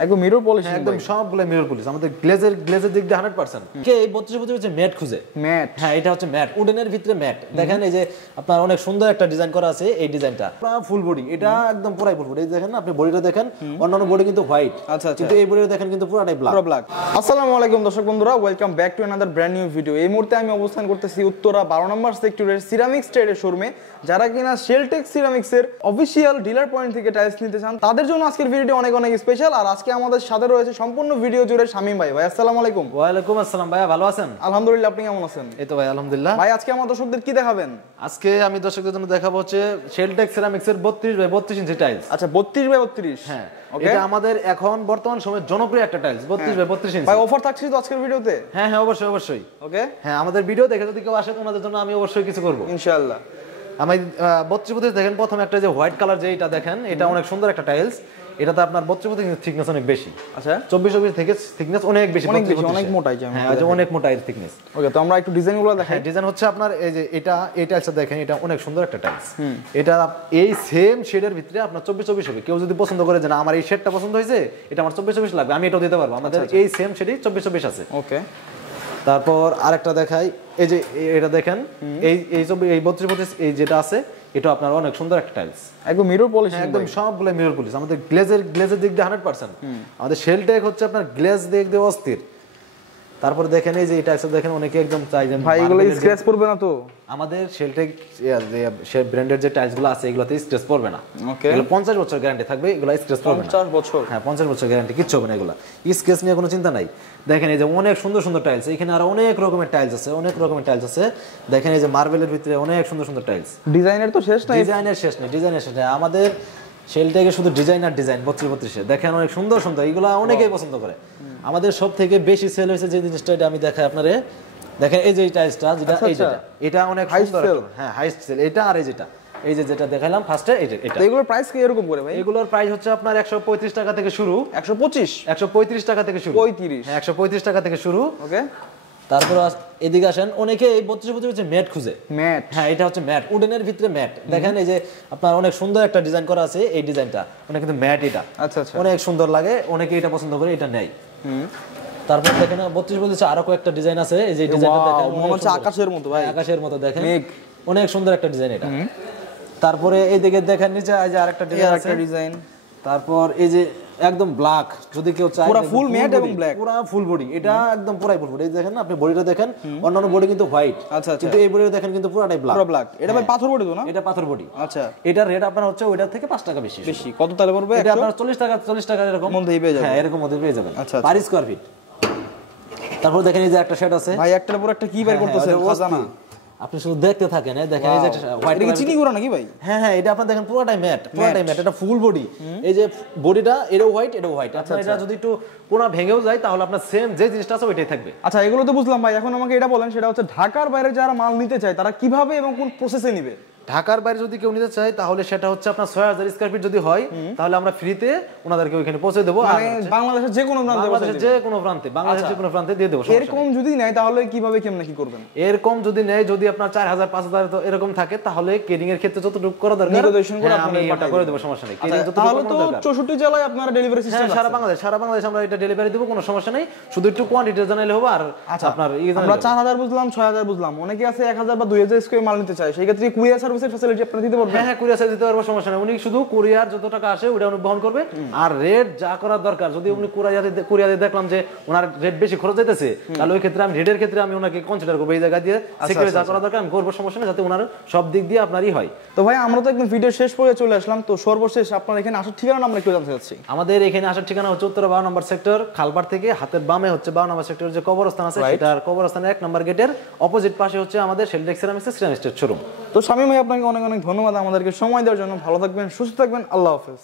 একদম mirror polish, একদম সবগুলো মিরর পলিশ। আমাদের গ্লেজের দিক দিয়ে 100%। কে এই 32 হচ্ছে ম্যাট খুঁজে, ম্যাট। হ্যাঁ এটা হচ্ছে ম্যাট, উডেনের ভিতরে ম্যাট। দেখেন এই যে আপনার অনেক সুন্দর একটা ডিজাইন করা আছে, এই ডিজাইনটা পুরো ফুল বডি, এটা একদম পুরাই ফুল বডি। এই দেখেন আপনি বডিটা দেখেন, অন্যান্য বডি কিন্তু হোয়াইট, আচ্ছা কিন্তু এই বডিটা দেখেন কিন্তু পুরোটাই ব্ল্যাক। আসসালামু আলাইকুম দর্শক বন্ধুরা, welcome back to another brand new video. এই মুহূর্তে আমি অবস্থান করতেছি উত্তরা 12 নম্বর সেক্টরের সিরামিক্স ট্রেডের শোরুমে। যারা কিনা শেলটেক সিরামিক্সের অফিসিয়াল ডিলার পয়েন্ট থেকে টাইলস নিতে চান, তাদের জন্য আজকের ভিডিওটি অনেক অনেক স্পেশাল। আর আজকে আমাদের সাথে রয়েছে সম্পূর্ণ ভিডিও জুড়ে শামীম ভাই। ভাই আসসালামু আলাইকুম। ওয়ালাইকুম আসসালাম ভাইয়া, ভালো আছেন? আলহামদুলিল্লাহ, আপনি কেমন আছেন? এই তো ভাই আলহামদুলিল্লাহ। ভাই আজকে আমার দর্শকদের কি দেখাবেন? আজকে আমি দর্শকদের জন্য দেখাবো হচ্ছে শেলটেক সিরামিক্সের 32 বাই 32 ইঞ্চি টাইলস। আচ্ছা 32 বাই 32, হ্যাঁ এটা আমাদের এখন বর্তমান সময়ে জনপ্রিয় একটা টাইলস, 32 বাই 32 ইঞ্চি। ভাই অফার থাকছে তো আজকের ভিডিওতে? হ্যাঁ হ্যাঁ অবশ্যই অবশ্যই। ওকে, হ্যাঁ আমাদের ভিডিও দেখে যদি কেউ আসে ওনাদের জন্য আমি অবশ্যই কিছু করব ইনশাআল্লাহ। আমি 32 দেখেন, প্রথম একটা যে হোয়াইট কালার যে এটা দেখেন, এটা অনেক সুন্দর একটা টাইলস। এটাতে আপনার 32 থিকনেস অনেক বেশি। আচ্ছা 24 থেকে থিকনেস অনেক বেশি, অনেক মোটাই। হ্যাঁ অনেক মোটা এর থিকনেস। ওকে, তো আমরা একটু ডিজাইনগুলো দেখাই। ডিজাইন হচ্ছে আপনার এই যে এই টাইলসটা দেখেন, এটা অনেক সুন্দর একটা টাইলস। এটা এই সেম শেডের ভিতরে আপনার 24 হবে। কেউ যদি পছন্দ করে যে না আমার এই শেডটা পছন্দ হয়েছে, এটা আমার 24 লাগবে, আমি এটাও দিতে পারবো। আমাদের এই সেম শেডই 24 আছে। ওকে, তারপর আরেকটা দেখাই, এই যে এটা দেখেন, এই 32 এই যেটা আছে, এটা আপনার অনেক সুন্দর একটা টাইলস, একদম মিরর পলিশ, একদম সবগুলো মিরর পলিশ। আমাদের গ্লেজের দিক দিয়ে 100%। আমাদের শেলটেক হচ্ছে আপনার গ্লেজ দিক দিয়ে অস্থির। তারপর দেখেন এই যে এটা আছে, দেখেন অনেকে একদম চাই যে ভাই এগুলো স্ক্র্যাচ পড়বে না তো? আমাদের শেলটেক ব্র্যান্ডের যে টাইলসগুলো আছে এগুলোতে স্ক্র্যাচ পড়বে না। এগুলো 50 বছর গ্যারান্টি থাকবে, এগুলো স্ক্র্যাচ পড়বে না। 50 বছর? হ্যাঁ 50 বছর গ্যারান্টি, কিচ্ছু হবে না, এগুলো স্ক্র্যাচ নিয়ে কোনো চিন্তা নাই। দেখেন এই যে অনেক সুন্দর সুন্দর টাইলস, এখানে আরো অনেক রকমের টাইলস আছে, অনেক রকমের টাইলস আছে। দেখেন এই যে মার্বেলের ভিতরে অনেক সুন্দর সুন্দর টাইলস। ডিজাইনের তো শেষ নাই, ডিজাইনের শেষ নেই। আমাদের শেলটেকে শুধু ডিজাইন 32 দেখেন অনেক সুন্দর সুন্দর, এগুলো অনেকেই পছন্দ করে। আমাদের সব থেকে বেশি সেল হয়েছে যে জিনিসটা, এটা আমি দেখাই আপনারে। দেখেন এই যে টাইলসটা, যেটা এটা অনেক হাই সেল, হ্যাঁ হাই সেল এটা। আর এই যে যেটা দেখাইলাম ফার্স্টে, এটা এগুলোর প্রাইস কি এরকম করে ভাই? এগুলোর প্রাইস হচ্ছে আপনার 135 টাকা থেকে শুরু। 135 টাকা থেকে শুরু। 35, হ্যাঁ 135 টাকা থেকে শুরু। ওকে, তারপর এদিকে আসেন, অনেকে এই 32 হচ্ছে ম্যাট খুঁজে। ম্যাট, হ্যাঁ এটা হচ্ছে ম্যাট, উডেনের ভিতরে ম্যাট। দেখেন এই যে আপনার অনেক সুন্দর একটা ডিজাইন করা আছে, এই ডিজাইনটা অনেক কিন্তু ম্যাট, এটা আচ্ছা আচ্ছা অনেক সুন্দর লাগে, অনেকে এটা পছন্দ করে, এটা নেয়। তারপর দেখেন 32 আরো কয়েকটা ডিজাইন আছে, এই যে ডিজাইনটা দেখেন মনে হচ্ছে আকাশের মতো ভাই, আকাশের মতো দেখেন, অনেক সুন্দর একটা ডিজাইন এটা। তারপরে এইদিকে দেখেন নিচে এই যে আরেকটা ডিজাইন। তারপর এই যে একদম ব্ল্যাক, যদি কেউ চায় পুরো ফুল ম্যাট এবং ব্ল্যাক, পুরো ফুল বডি, এটা একদম পুরাই ফুল বডি। দেখেন আপনি বডিটা দেখেন, অন্যান্য বডি কিন্তু হোয়াইট, আচ্ছা কিন্তু এই বডিটা দেখেন কিন্তু পুরোটাই ব্ল্যাক। এটা ভাই পাথর বডি তো না? এটা পাথর বডি। আচ্ছা, এটা রেট আপনার হচ্ছে ওইটার থেকে 5 টাকা বেশি। কত তাহলে পড়বে? এটা আপনার 40 টাকা এরকম মধ্যেই পেয়ে যাবেন। হ্যাঁ এরকম মধ্যে পেয়ে যাবেন, আচ্ছা পার স্কয়ার ফিট। তারপর দেখেন এই যে একটা শেড আছে ভাই, একটার পর একটা কি বের করতেছে খাজানা। আপনি শুধু দেখতে থাকেন, দেখেন এই যে হোয়াইট, এটা কি চিনি গুঁড়া নাকি ভাই? হ্যাঁ হ্যাঁ এটা আপনি দেখেন পুরোটাই ম্যাট, এটা ফুল বডি। এই যে বডিটা এটাও হোয়াইট, এটাও হোয়াইট। আপনার এটা যদি একটু কোনা ভেঙেও যায় তাহলে আপনার সেম যে জিনিসটা আছে ওইটাই থাকবে। আচ্ছা এগুলো তো বুঝলাম ভাই, এখন আমাকে এটা বলেন, সেটা হচ্ছে ঢাকার বাইরে যারা মাল নিতে চায় তারা কিভাবে এবং কোন প্রসেসে নিবে? ঢাকার বাইরে যদি কেউ নিতে চায় তাহলে সেটা হচ্ছে আপনার 6000 স্কয়ার ফিট যদি হয়, তাহলে আমরা ফ্রিতে ওনাদেরকে ওইখানে পৌঁছে দেবো। মানে বাংলাদেশের যে কোনো প্রান্তে, বাংলাদেশের যে কোনো প্রান্তে দিয়ে দেবো। এরকম যদি নেয় তাহলে কিভাবে কেমনে কি করবেন? এরকম যদি নেয়, যদি আপনার 4000 5000 তো এরকম থাকে, তাহলে কেডিং এর ক্ষেত্রে যতটুকু করা দরকার আমি এটা করে দেব, সমস্যা নেই। কেডিং যতটুকু তাহলে তো 64 জেলায় আপনারা ডেলিভারি সিস্টেম আছে? সারা বাংলাদেশ আমরা এটা ডেলিভারি দেব, কোনো সমস্যা নেই। শুধু একটু কোয়ান্টিটি জানাইলে হবে। আর আপনার আমরা 4000 বুঝলাম, 6000 বুঝলাম, অনেকে আছে 1000 বা 2000 স্কয়ার মাল নিতে চায়, সেই ক্ষেত্রে কুরিয়ার সার্ভিসের ফ্যাসিলিটি আপনারা দিতে পারবেন? হ্যাঁ কুরিয়ার সার্ভিস দিতে পারবো, সমস্যা নেই। উনি শুধু কুরিয়ার যত টাকা আসে ওটা উনি বহন করবে। আর রেট যা করার দরকার, যদি উনি কুরিয়ারে দেখলাম যে ওনার রেট বেশি খরচ যাইতেছে, তাহলে ওই ক্ষেত্রে আমি রেটের ক্ষেত্রে আমি ওনাকে কনসিডার করবো, এই জায়গা দিয়ে সিকিউরিটি যা করা দরকার আমি করবো, সমস্যা নেই, যাতে ওনার সব দিক দিয়ে আপনারই হয়। তো ভাই আমরা তো একদম ভিডিও শেষ পর্যায়ে চলে আসলাম, তো সর্বশেষ আপনার এখানে আসার ঠিকানা আমরা একটু জানতে চাচ্ছি। আমাদের এখানে আসার ঠিকানা হচ্ছে উত্তর 12 নম্বর সেক্টর, খালপাড় থেকে হাতের বামে হচ্ছে 12 নম্বর সেক্টরের যে কবরস্থান আছে, সেটার কবরস্থানের 1 নম্বর গেটের অপোজিট পাশে হচ্ছে আমাদের শেলটেক সিরামিক্সের শোরুম। তো শামীম ভাই আপনাকে অনেক অনেক ধন্যবাদ আমাদেরকে সময় দেওয়ার জন্য। ভালো থাকবেন, সুস্থ থাকবেন, আল্লাহ হাফেজ।